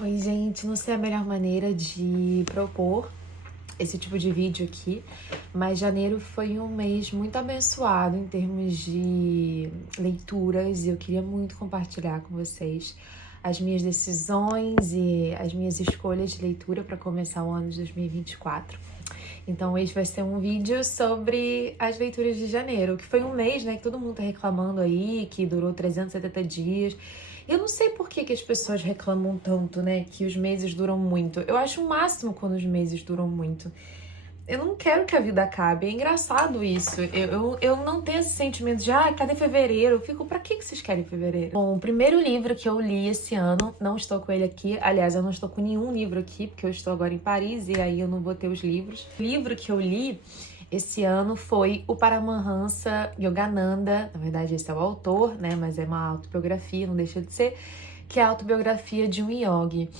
Oi, gente, não sei a melhor maneira de propor esse tipo de vídeo aqui, mas janeiro foi um mês muito abençoado em termos de leituras e eu queria muito compartilhar com vocês as minhas decisões e as minhas escolhas de leitura para começar o ano de 2024. Então, esse vai ser um vídeo sobre as leituras de janeiro, que foi um mês, né, que todo mundo tá reclamando aí, que durou 370 dias. Eu não sei por que as pessoas reclamam tanto, né, que os meses duram muito. Eu acho o máximo quando os meses duram muito. Eu não quero que a vida acabe. É engraçado isso. Eu não tenho esse sentimento de, cadê fevereiro? Eu fico, pra que vocês querem fevereiro? Bom, o primeiro livro que eu li esse ano, não estou com ele aqui. Aliás, eu não estou com nenhum livro aqui, porque eu estou agora em Paris e aí eu não vou ter os livros. O livro que eu li esse ano foi o Paramahansa Yogananda. Na verdade, esse é o autor, né? Mas é uma autobiografia, não deixa de ser, que é a autobiografia de um yogi.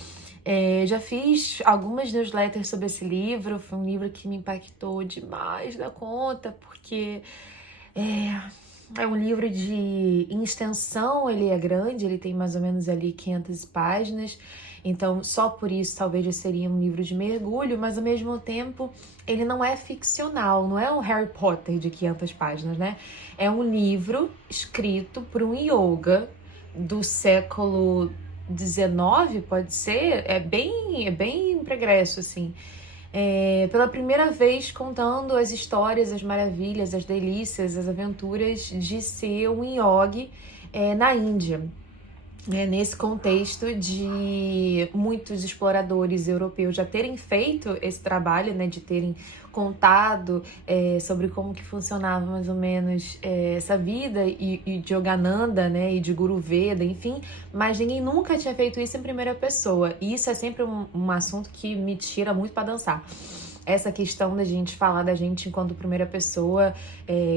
Já fiz algumas newsletters sobre esse livro, foi um livro que me impactou demais da conta, porque é um livro em extensão, ele é grande, ele tem mais ou menos ali 500 páginas, então só por isso talvez já seria um livro de mergulho, mas ao mesmo tempo ele não é ficcional, não é um Harry Potter de 500 páginas, né? É um livro escrito por um yoga do século 19, pode ser, é bem pregresso, assim. Pela primeira vez contando as histórias, as maravilhas, as delícias, as aventuras de ser um yogi na Índia. Nesse contexto de muitos exploradores europeus já terem feito esse trabalho, né, de terem contado sobre como que funcionava mais ou menos essa vida e de Yogananda, né, e de Guru Veda, enfim, mas ninguém nunca tinha feito isso em primeira pessoa, e isso é sempre um assunto que me tira muito para dançar. Essa questão da gente falar da gente enquanto primeira pessoa,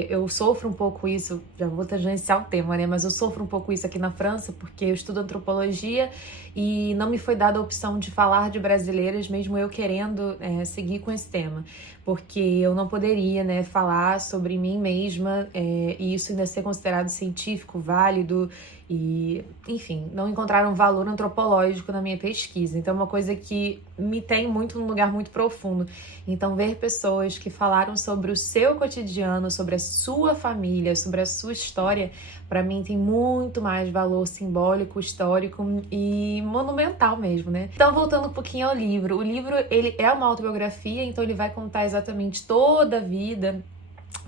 eu sofro um pouco isso, já vou tangenciar o tema, né? Mas eu sofro um pouco isso aqui na França, porque eu estudo antropologia e não me foi dada a opção de falar de brasileiras, mesmo eu querendo seguir com esse tema. Porque eu não poderia, né, falar sobre mim mesma e isso ainda ser considerado científico, válido e, enfim, não encontraram valor antropológico na minha pesquisa. Então é uma coisa que me tem muito num lugar muito profundo. Então ver pessoas que falaram sobre o seu cotidiano, sobre a sua família, sobre a sua história, para mim tem muito mais valor simbólico, histórico e monumental mesmo, né? Então, voltando um pouquinho ao livro. O livro, ele é uma autobiografia, então ele vai contar exatamente toda a vida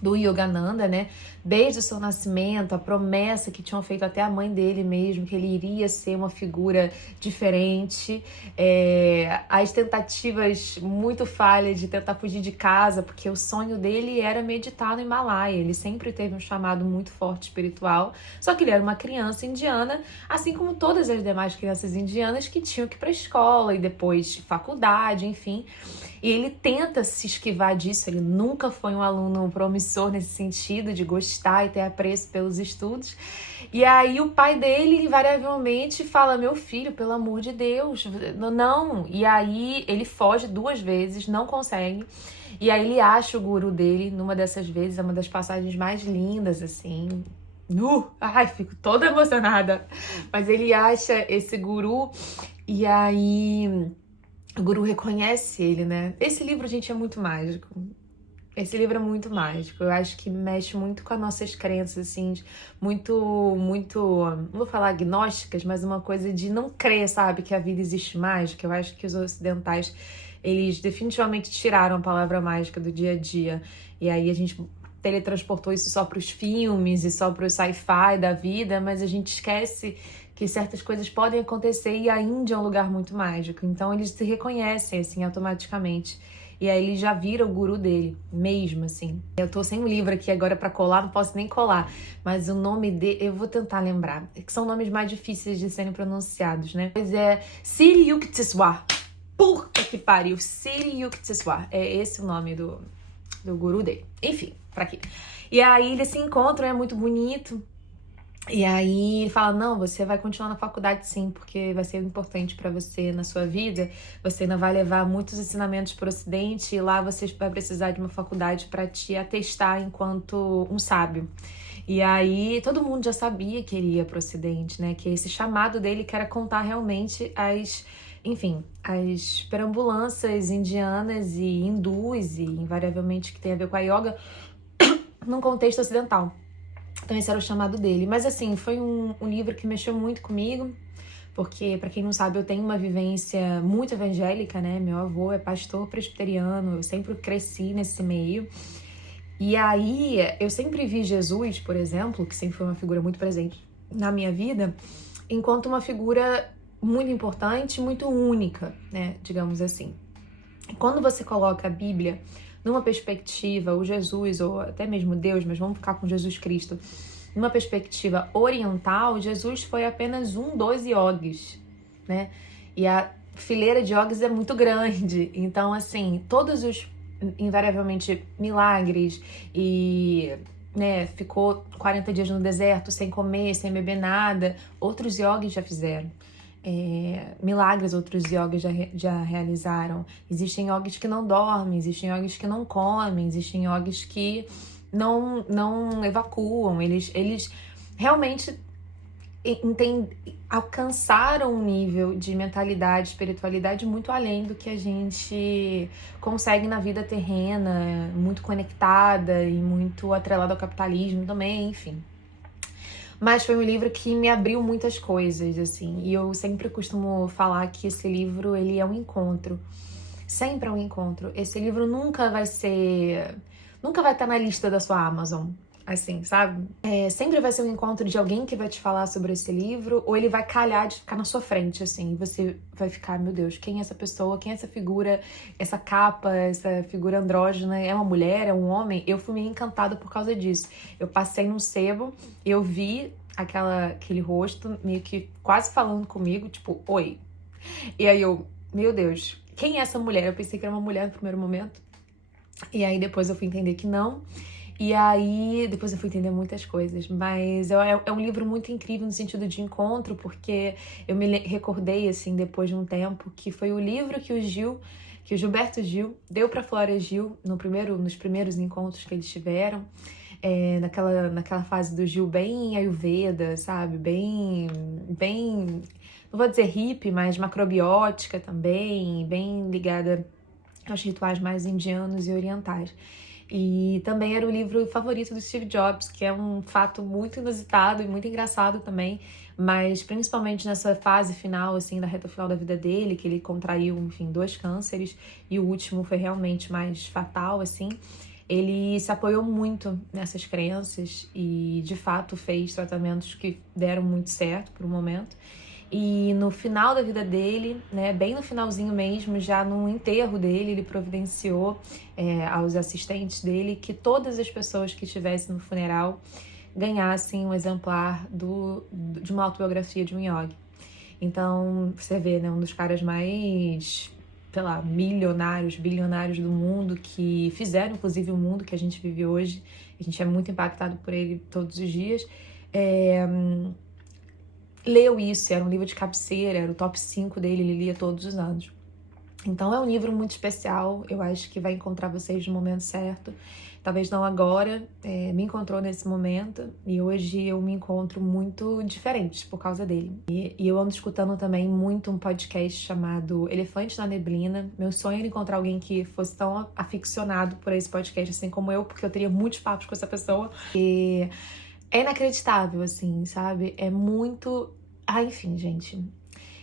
do Yogananda, né? Desde o seu nascimento, a promessa que tinham feito até a mãe dele mesmo, que ele iria ser uma figura diferente, as tentativas muito falhas de tentar fugir de casa, porque o sonho dele era meditar no Himalaia, ele sempre teve um chamado muito forte espiritual, só que ele era uma criança indiana, assim como todas as demais crianças indianas que tinham que ir para a escola e depois faculdade, enfim. E ele tenta se esquivar disso, ele nunca foi um aluno promissor nesse sentido, de gostar e ter apreço pelos estudos. E aí o pai dele invariavelmente fala, meu filho, pelo amor de Deus, não. E aí ele foge 2 vezes, não consegue. E aí ele acha o guru dele, numa dessas vezes, é uma das passagens mais lindas, assim. Ai, fico toda emocionada. Mas ele acha esse guru e aí o guru reconhece ele, né? Esse livro, gente, é muito mágico. Esse livro é muito mágico. Eu acho que mexe muito com as nossas crenças, assim, muito, não vou falar agnósticas, mas uma coisa de não crer, sabe, que a vida existe mágica. Eu acho que os ocidentais, eles definitivamente tiraram a palavra mágica do dia a dia. E aí a gente teletransportou isso só para os filmes e só para o sci-fi da vida, mas a gente esquece que certas coisas podem acontecer e a Índia é um lugar muito mágico. Então eles se reconhecem, assim, automaticamente. E aí ele já vira o guru dele, mesmo, assim. Eu tô sem um livro aqui agora pra colar, não posso nem colar. Mas o nome dele, eu vou tentar lembrar. Que são nomes mais difíceis de serem pronunciados, né? Pois é, Siri Yukteswar. Puta que pariu, Siri Yukteswar. É esse o nome do guru dele. Enfim, pra quê? E aí eles se encontram, é muito bonito. E aí ele fala, não, você vai continuar na faculdade sim, porque vai ser importante para você na sua vida, você ainda vai levar muitos ensinamentos para o Ocidente e lá você vai precisar de uma faculdade para te atestar enquanto um sábio. E aí todo mundo já sabia que ele ia para o Ocidente, né, que esse chamado dele que era contar realmente as enfim, as perambulâncias indianas e hindus, e invariavelmente que tem a ver com a yoga, num contexto ocidental. Então esse era o chamado dele. Mas assim, foi um livro que mexeu muito comigo, porque, pra quem não sabe, eu tenho uma vivência muito evangélica, né? Meu avô é pastor presbiteriano, eu sempre cresci nesse meio. E aí, eu sempre vi Jesus, por exemplo, que sempre foi uma figura muito presente na minha vida, enquanto uma figura muito importante, muito única, né? Digamos assim. E quando você coloca a Bíblia numa perspectiva, o Jesus, ou até mesmo Deus, mas vamos ficar com Jesus Cristo, numa perspectiva oriental, Jesus foi apenas um dos iogues, né? E a fileira de iogues é muito grande. Então, assim, todos os, invariavelmente, milagres e, né, ficou 40 dias no deserto sem comer, sem beber nada, outros iogues já fizeram. Milagres outros yogis já realizaram. Existem yogis que não dormem, existem yogis que não comem, existem yogis que não evacuam. Eles realmente alcançaram um nível de mentalidade, espiritualidade muito além do que a gente consegue na vida terrena, muito conectada e muito atrelada ao capitalismo também, enfim. Mas foi um livro que me abriu muitas coisas, assim. E eu sempre costumo falar que esse livro, ele é um encontro. Sempre é um encontro. Esse livro nunca vai ser... Nunca vai estar na lista da sua Amazon, assim, sabe? Sempre vai ser um encontro de alguém que vai te falar sobre esse livro, ou ele vai calhar de ficar na sua frente, assim. E você vai ficar, meu Deus, quem é essa pessoa? Quem é essa figura? Essa capa, essa figura andrógena? É uma mulher? É um homem? Eu fui meio encantada por causa disso. Eu passei num sebo, eu vi aquele rosto meio que quase falando comigo, tipo, oi. E aí eu, meu Deus, quem é essa mulher? Eu pensei que era uma mulher no primeiro momento. E aí depois eu fui entender que não. E aí depois eu fui entender muitas coisas. Mas é um livro muito incrível no sentido de encontro, porque eu me recordei, assim, depois de um tempo, que foi o livro que o Gilberto Gil deu pra Flora Gil nos primeiros encontros que eles tiveram. Naquela fase do Gil bem Ayurveda, sabe? Bem, não vou dizer hippie, mas macrobiótica também, bem ligada aos rituais mais indianos e orientais. E também era o livro favorito do Steve Jobs, que é um fato muito inusitado e muito engraçado também, mas principalmente nessa fase final, assim, da reta final da vida dele, que ele contraiu, enfim, 2 cânceres, e o último foi realmente mais fatal, assim. Ele se apoiou muito nessas crenças e, de fato, fez tratamentos que deram muito certo por um momento. E no final da vida dele, né, bem no finalzinho mesmo, já no enterro dele, ele providenciou aos assistentes dele que todas as pessoas que estivessem no funeral ganhassem um exemplar de uma autobiografia de um yogi. Então, você vê, né, um dos caras mais, sei lá, milionários, bilionários do mundo, que fizeram, inclusive, o mundo que a gente vive hoje. A gente é muito impactado por ele todos os dias. Leu isso, era um livro de cabeceira, era o top 5 dele, ele lia todos os anos. Então é um livro muito especial, eu acho que vai encontrar vocês no momento certo. Talvez não agora, me encontrou nesse momento, e hoje eu me encontro muito diferente por causa dele. E eu ando escutando também muito um podcast chamado Elefante na Neblina. Meu sonho era encontrar alguém que fosse tão aficionado por esse podcast assim como eu, porque eu teria muitos papos com essa pessoa. E é inacreditável, assim, sabe? É muito... enfim, gente.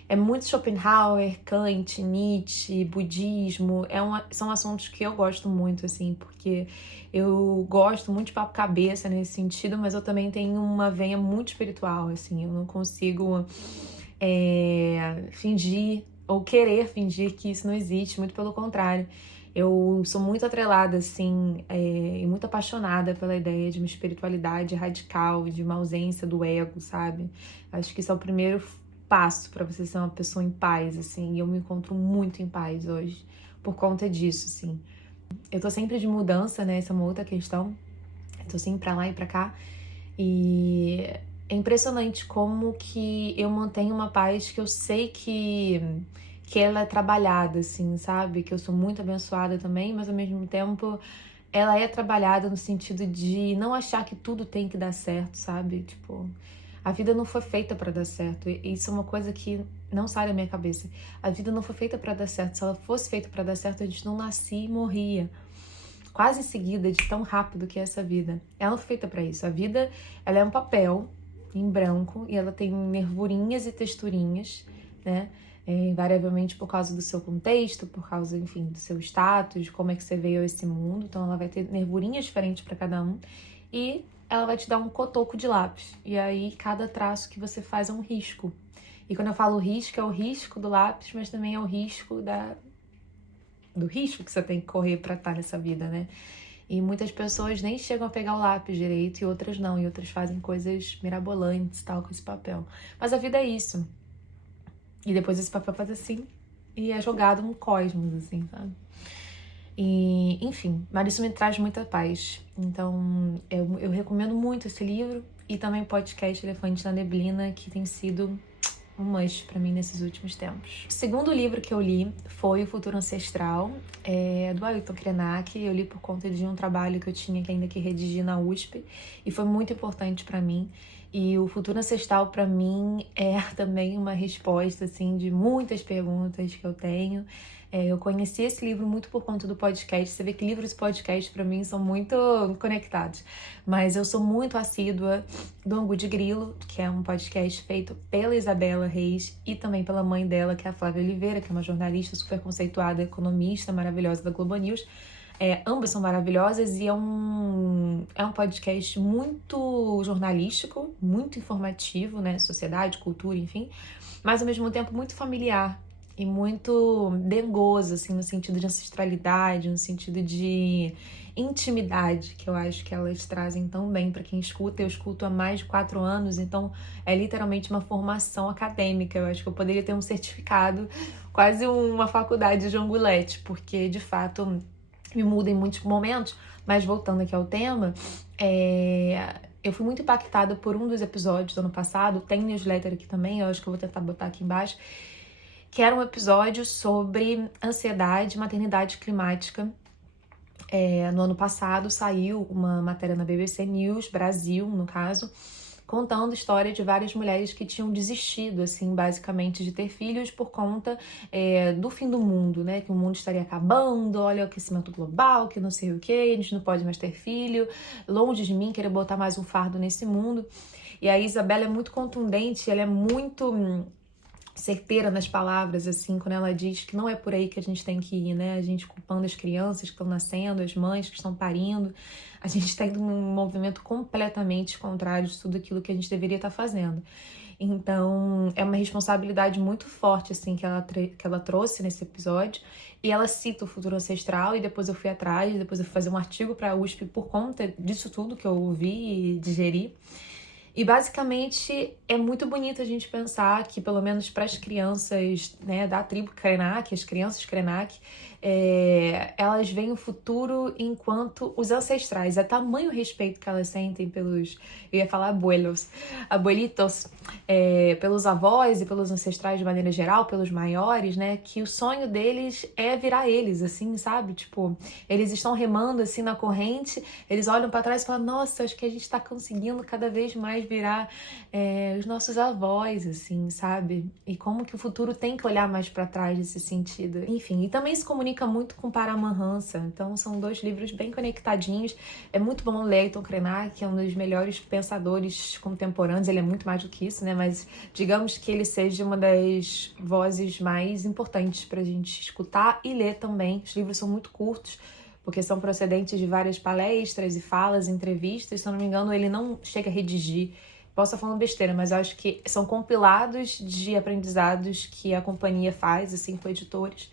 É muito Schopenhauer, Kant, Nietzsche, budismo. São assuntos que eu gosto muito, assim, porque eu gosto muito de papo cabeça nesse sentido, mas eu também tenho uma veia muito espiritual, assim. Eu não consigo fingir ou querer fingir que isso não existe, muito pelo contrário. Eu sou muito atrelada, assim, e muito apaixonada pela ideia de uma espiritualidade radical, de uma ausência do ego, sabe? Acho que isso é o primeiro passo para você ser uma pessoa em paz, assim, e eu me encontro muito em paz hoje por conta disso, assim. Eu tô sempre de mudança, né? Essa é uma outra questão. Eu tô sempre pra lá e pra cá. E é impressionante como que eu mantenho uma paz que eu sei que ela é trabalhada, assim, sabe? Que eu sou muito abençoada também, mas ao mesmo tempo ela é trabalhada no sentido de não achar que tudo tem que dar certo, sabe? Tipo, a vida não foi feita pra dar certo. E isso é uma coisa que não sai da minha cabeça. A vida não foi feita pra dar certo. Se ela fosse feita pra dar certo, a gente não nascia e morria quase em seguida, de tão rápido que é essa vida. Ela não foi feita pra isso. A vida, ela é um papel em branco e ela tem nervurinhas e texturinhas, né? Invariavelmente por causa do seu contexto, por causa, enfim, do seu status, de como é que você veio a esse mundo. Então ela vai ter nervurinhas diferentes para cada um e ela vai te dar um cotoco de lápis. E aí cada traço que você faz é um risco. E quando eu falo risco, é o risco do lápis, mas também é o risco do risco que você tem que correr para estar nessa vida, né? E muitas pessoas nem chegam a pegar o lápis direito e outras não. E outras fazem coisas mirabolantes, tal, com esse papel. Mas a vida é isso. E depois esse papel faz assim e é jogado no cosmos, assim, sabe? E, enfim, mas isso me traz muita paz. Então, eu recomendo muito esse livro e também o podcast Elefante na Neblina, que tem sido um must pra mim nesses últimos tempos. O segundo livro que eu li foi O Futuro Ancestral, do Ailton Krenak. Eu li por conta de um trabalho que eu tinha que ainda que redigir na USP e foi muito importante pra mim. E o Futuro Ancestral, pra mim, é também uma resposta, assim, de muitas perguntas que eu tenho. Eu conheci esse livro muito por conta do podcast. Você vê que livros e podcast, pra mim, são muito conectados. Mas eu sou muito assídua do Angu de Grilo, que é um podcast feito pela Isabela Reis e também pela mãe dela, que é a Flávia Oliveira, que é uma jornalista super conceituada, economista maravilhosa da Globo News. Ambas são maravilhosas e é um podcast muito jornalístico, muito informativo, né? Sociedade, cultura, enfim, mas ao mesmo tempo muito familiar e muito dengoso, assim, no sentido de ancestralidade, no sentido de intimidade, que eu acho que elas trazem tão bem para quem escuta. Eu escuto há mais de 4 anos, então é literalmente uma formação acadêmica. Eu acho que eu poderia ter um certificado, quase uma faculdade de Angulete, porque de fato me muda em muitos momentos. Mas voltando aqui ao tema, eu fui muito impactada por um dos episódios do ano passado. Tem newsletter aqui também, eu acho que eu vou tentar botar aqui embaixo, que era um episódio sobre ansiedade e maternidade climática. No ano passado saiu uma matéria na BBC News Brasil, no caso, contando a história de várias mulheres que tinham desistido, assim, basicamente, de ter filhos por conta do fim do mundo, né? Que o mundo estaria acabando, olha o aquecimento global, que não sei o que, a gente não pode mais ter filho, longe de mim querer botar mais um fardo nesse mundo. E a Isabela é muito contundente, ela é muito certeira nas palavras, assim, quando ela diz que não é por aí que a gente tem que ir, né? A gente culpando as crianças que estão nascendo, as mães que estão parindo. A gente está indo num movimento completamente contrário de tudo aquilo que a gente deveria estar fazendo. Então, é uma responsabilidade muito forte, assim, que ela trouxe nesse episódio. E ela cita o Futuro Ancestral, e depois eu fui atrás, depois eu fui fazer um artigo para a USP por conta disso tudo que eu ouvi e digeri. E basicamente é muito bonito a gente pensar que, pelo menos para as crianças, né, da tribo Krenak, as crianças Krenak, elas veem o futuro enquanto os ancestrais. É tamanho o respeito que elas sentem pelos, eu ia falar abuelitos, pelos avós e pelos ancestrais de maneira geral, pelos maiores, né, que o sonho deles é virar eles, assim, sabe? Tipo, eles estão remando assim na corrente, eles olham para trás e falam: nossa, acho que a gente tá conseguindo cada vez mais virar os nossos avós, assim, sabe? E como que o futuro tem que olhar mais para trás nesse sentido. Enfim, e também se comunica muito com Paramahansa, então são 2 livros bem conectadinhos. É muito bom ler Ailton Krenak, que é um dos melhores pensadores contemporâneos. Ele é muito mais do que isso, né? Mas digamos que ele seja uma das vozes mais importantes pra gente escutar e ler também. Os livros são muito curtos, porque são procedentes de várias palestras e falas, entrevistas. Se eu não me engano, ele não chega a redigir. Posso estar falando besteira, mas eu acho que são compilados de aprendizados que a companhia faz, assim, com editores,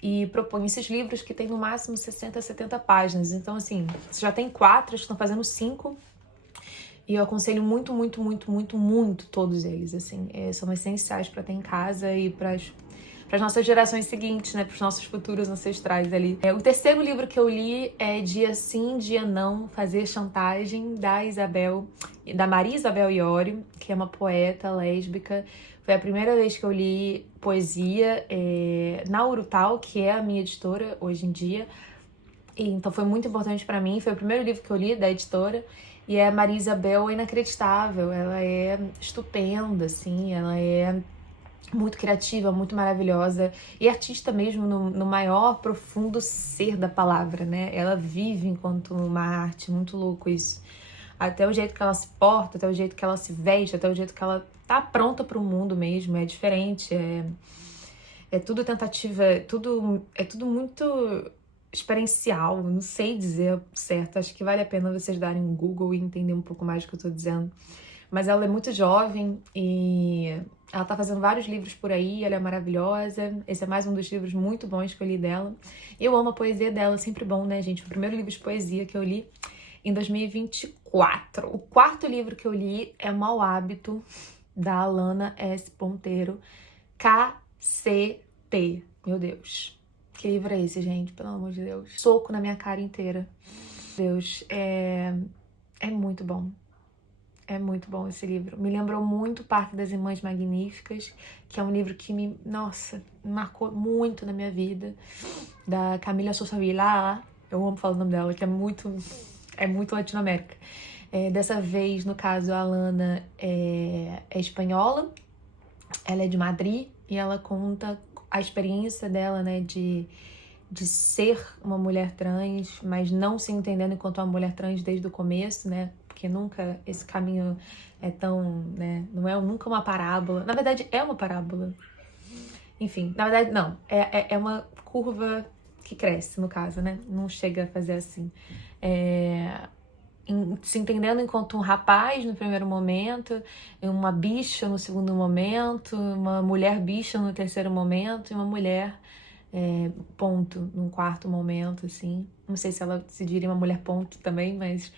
e propõe esses livros que tem no máximo 60, 70 páginas. Então, assim, você já tem 4, estão fazendo 5, e eu aconselho muito, muito, muito, muito, muito todos eles, assim. São essenciais para ter em casa e para as nossas gerações seguintes, né? Para os nossos futuros ancestrais ali. O terceiro livro que eu li é Dia Sim, Dia Não, Fazer Chantagem, da Maria Isabel Iório, que é uma poeta lésbica. Foi a primeira vez que eu li poesia na Urutau, que é a minha editora hoje em dia. E, então foi muito importante para mim. Foi o primeiro livro que eu li da editora. E a Maria Isabel é inacreditável. Ela é estupenda, assim. Ela é muito criativa, muito maravilhosa e artista mesmo no maior, profundo ser da palavra, né? Ela vive enquanto uma arte, muito louco isso. Até o jeito que ela se porta, até o jeito que ela se veste, até o jeito que ela tá pronta pro mundo mesmo, é diferente, é tudo tentativa, é tudo muito experiencial, não sei dizer certo, acho que vale a pena vocês darem um Google e entender um pouco mais do que eu tô dizendo. Mas ela é muito jovem e ela tá fazendo vários livros por aí, ela é maravilhosa. Esse é mais um dos livros muito bons que eu li dela. Eu amo a poesia dela, sempre bom, né, gente? Foi o primeiro livro de poesia que eu li em 2024. O quarto livro que eu li é Mau Hábito, da Alana S. Ponteiro. KCT. Meu Deus. Que livro é esse, gente? Pelo amor de Deus. Soco na minha cara inteira. Deus, é muito bom. É muito bom esse livro. Me lembrou muito o Parque das Irmãs Magníficas, que é um livro que me marcou muito na minha vida. Da Camila Sosa Villar. Eu amo falar o nome dela, que é muito Latinoamérica. Dessa vez, no caso, a Alana é espanhola. Ela é de Madrid e ela conta a experiência dela, né, de ser uma mulher trans, mas não se entendendo enquanto uma mulher trans desde o começo, né? Porque nunca esse caminho é tão, né? Não é nunca uma parábola. Na verdade, é uma parábola. Enfim, na verdade, não. É uma curva que cresce, no caso, né? Não chega a fazer assim. Se entendendo enquanto um rapaz no primeiro momento, uma bicha no segundo momento, uma mulher bicha no terceiro momento e uma mulher ponto num quarto momento, assim. Não sei se ela se diria uma mulher ponto também, mas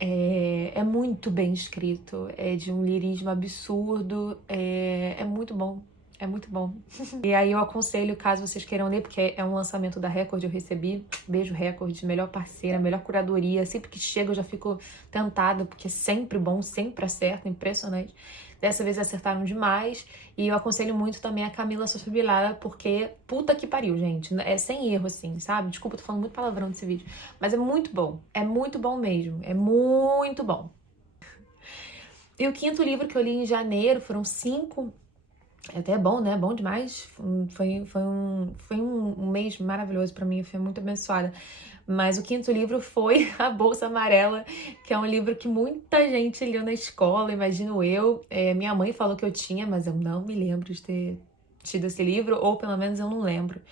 é muito bem escrito, é de um lirismo absurdo, é muito bom. É muito bom. E aí eu aconselho, caso vocês queiram ler, porque é um lançamento da Record, eu recebi. Beijo, Record, melhor parceira, melhor curadoria. Sempre que chega eu já fico tentada, porque é sempre bom, sempre acerta, impressionante. Dessa vez acertaram demais. E eu aconselho muito também a Camila Sosa Villar, porque puta que pariu, gente. É sem erro, assim, sabe? Desculpa, tô falando muito palavrão nesse vídeo. Mas é muito bom. É muito bom mesmo. É muito bom. E o quinto livro que eu li em janeiro, foram 5. É até bom, né? Bom demais. Foi um mês maravilhoso pra mim, eu fui muito abençoada. Mas o quinto livro foi A Bolsa Amarela, que é um livro que muita gente leu na escola, imagino eu. Minha mãe falou que eu tinha, mas eu não me lembro de ter tido esse livro, ou pelo menos eu não lembro.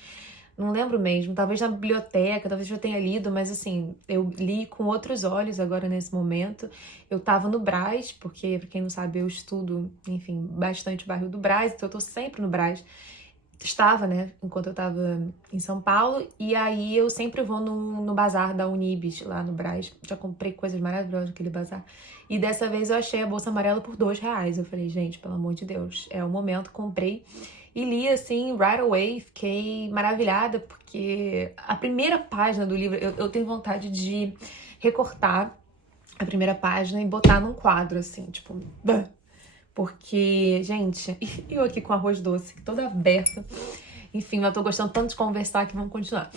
Não lembro mesmo, talvez na biblioteca, talvez eu tenha lido, mas assim, eu li com outros olhos agora nesse momento. Eu tava no Brás, porque, pra quem não sabe, eu estudo, enfim, bastante o bairro do Brás, então eu tô sempre no Brás. Estava, né, enquanto eu tava em São Paulo, e aí eu sempre vou no bazar da Unibis, lá no Brás. Já comprei coisas maravilhosas naquele bazar. E dessa vez eu achei a bolsa amarela por R$2. Eu falei, gente, pelo amor de Deus, é o momento, comprei. E li assim, right away, fiquei maravilhada, porque a primeira página do livro, eu tenho vontade de recortar a primeira página e botar num quadro, assim, tipo... Porque, gente, eu aqui com arroz doce, toda aberta. Enfim, eu tô gostando tanto de conversar que vamos continuar.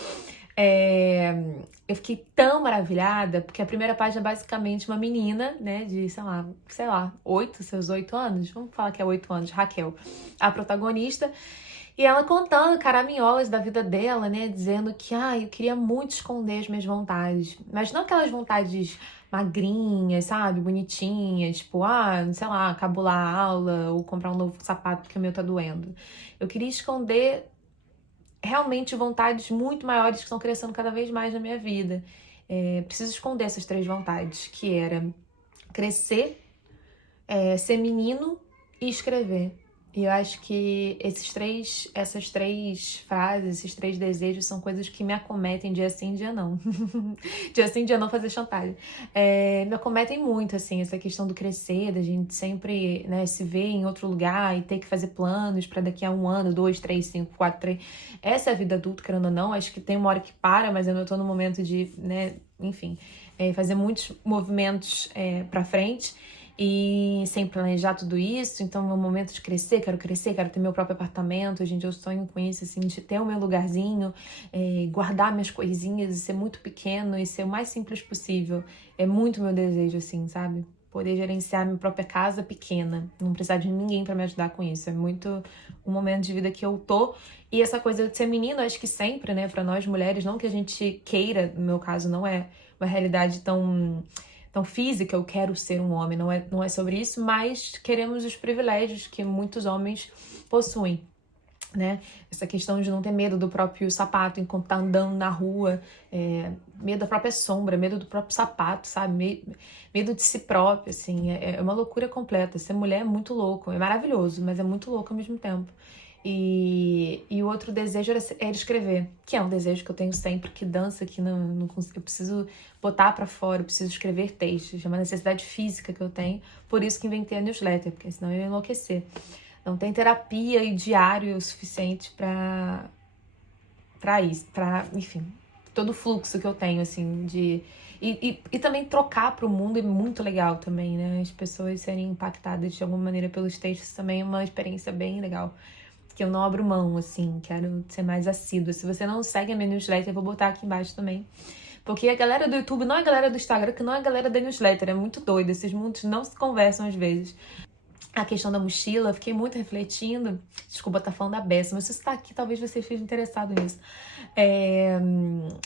Eu fiquei tão maravilhada, porque a primeira página é basicamente uma menina, né, de, sei lá, seus 8 anos, vamos falar que é 8 anos, Raquel, a protagonista, e ela contando caraminholas da vida dela, né, dizendo que, eu queria muito esconder as minhas vontades, mas não aquelas vontades magrinhas, sabe, bonitinhas, tipo, sei lá, cabular a aula ou comprar um novo sapato porque o meu tá doendo. Eu queria esconder realmente vontades muito maiores que estão crescendo cada vez mais na minha vida. Preciso esconder essas 3 vontades, que era crescer, ser menino e escrever. E eu acho que essas três frases, esses 3 desejos são coisas que me acometem dia sim, dia não. Dia sim, dia não fazer chantagem. Me acometem muito, assim, essa questão do crescer, da gente sempre, né, se ver em outro lugar e ter que fazer planos para daqui a 1 ano, 2, 3, 5, 4, 3. Essa é a vida adulta, querendo ou não. Acho que tem uma hora que para, mas eu tô no momento de, né, enfim, fazer muitos movimentos para frente. E sem planejar tudo isso, então é o momento de crescer, quero ter meu próprio apartamento, gente, eu sonho com isso, assim, de ter o meu lugarzinho, guardar minhas coisinhas e ser muito pequeno e ser o mais simples possível, é muito meu desejo, assim, sabe? poder gerenciar minha própria casa pequena, não precisar de ninguém pra me ajudar com isso. É muito o momento de vida que eu tô. E essa coisa de ser menina, acho que sempre, né, pra nós mulheres, não que a gente queira, no meu caso, não é uma realidade tão física, eu quero ser um homem, não é sobre isso, mas queremos os privilégios que muitos homens possuem, né? Essa questão de não ter medo do próprio sapato enquanto tá andando na rua, medo da própria sombra, medo do próprio sapato, sabe? Medo de si próprio, assim, é uma loucura completa. Ser mulher é muito louco, é maravilhoso, mas é muito louco ao mesmo tempo. E o outro desejo era escrever, que é um desejo que eu tenho sempre, que dança, que não consigo, eu preciso botar pra fora, eu preciso escrever textos, é uma necessidade física que eu tenho, por isso que inventei a newsletter, porque senão eu ia enlouquecer. Não tem terapia e diário o suficiente pra isso, enfim, todo o fluxo que eu tenho, assim, e também trocar pro mundo é muito legal também, né? As pessoas serem impactadas de alguma maneira pelos textos também é uma experiência bem legal, que eu não abro mão, assim, quero ser mais assídua. Se você não segue a minha newsletter, eu vou botar aqui embaixo também. Porque a galera do YouTube não é a galera do Instagram, que não é a galera da newsletter, é muito doido, esses mundos não se conversam às vezes. A questão da mochila, eu fiquei muito refletindo. Desculpa estar falando da beça, mas se você tá aqui, talvez você esteja interessado nisso.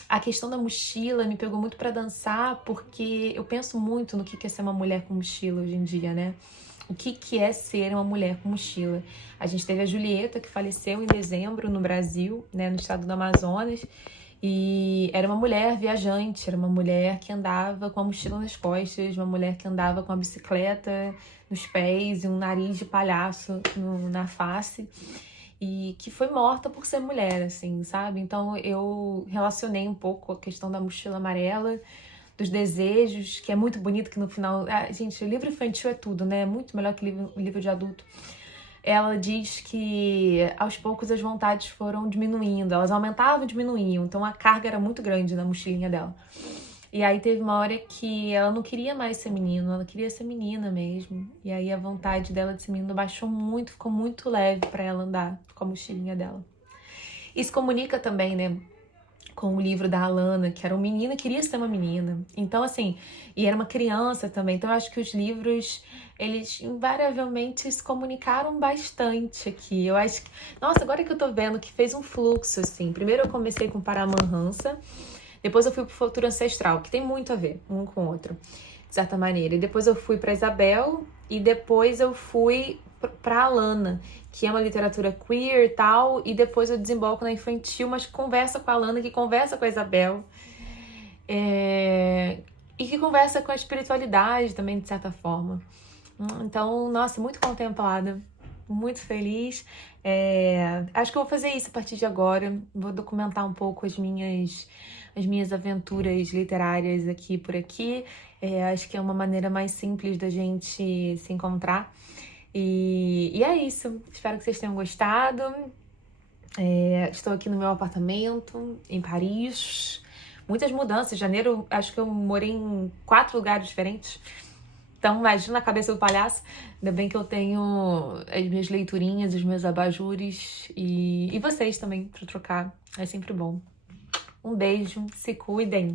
A questão da mochila me pegou muito pra dançar, porque eu penso muito no que é ser uma mulher com mochila hoje em dia, né? O que é ser uma mulher com mochila? A gente teve a Julieta, que faleceu em dezembro no Brasil, né, no estado do Amazonas, e era uma mulher viajante, era uma mulher que andava com a mochila nas costas, uma mulher que andava com a bicicleta nos pés e um nariz de palhaço na face, e que foi morta por ser mulher, assim, sabe? Então eu relacionei um pouco a questão da mochila amarela, dos desejos, que é muito bonito, que no final... gente, o livro infantil é tudo, né? É muito melhor que livro de adulto. Ela diz que aos poucos as vontades foram diminuindo, elas aumentavam e diminuíam, então a carga era muito grande na mochilinha dela. E aí teve uma hora que ela não queria mais ser menino, ela queria ser menina mesmo. E aí a vontade dela de ser menino baixou muito, ficou muito leve pra ela andar com a mochilinha dela. Isso comunica também, né, com o livro da Alana, que era um menino e queria ser uma menina. Então, assim, e era uma criança também. Então, eu acho que os livros, eles invariavelmente se comunicaram bastante aqui. Eu acho que... Nossa, agora que eu tô vendo que fez um fluxo, assim. Primeiro eu comecei com Paramahansa, depois eu fui pro Futuro Ancestral, que tem muito a ver um com o outro, de certa maneira. E depois eu fui pra Isabel, e depois eu fui pra Alana, que é uma literatura queer e tal, e depois eu desemboco na infantil, mas conversa com a Alana, que conversa com a Isabel, e que conversa com a espiritualidade também, de certa forma. Então, nossa, muito contemplada, muito feliz. Acho que eu vou fazer isso a partir de agora, vou documentar um pouco as minhas aventuras literárias aqui por aqui. Acho que é uma maneira mais simples da gente se encontrar. E é isso. Espero que vocês tenham gostado. Estou aqui no meu apartamento, em Paris. Muitas mudanças. Em janeiro, acho que eu morei em 4 lugares diferentes. Então, imagina a cabeça do palhaço. Ainda bem que eu tenho as minhas leiturinhas, os meus abajures. E vocês também, para trocar. É sempre bom. Um beijo, se cuidem!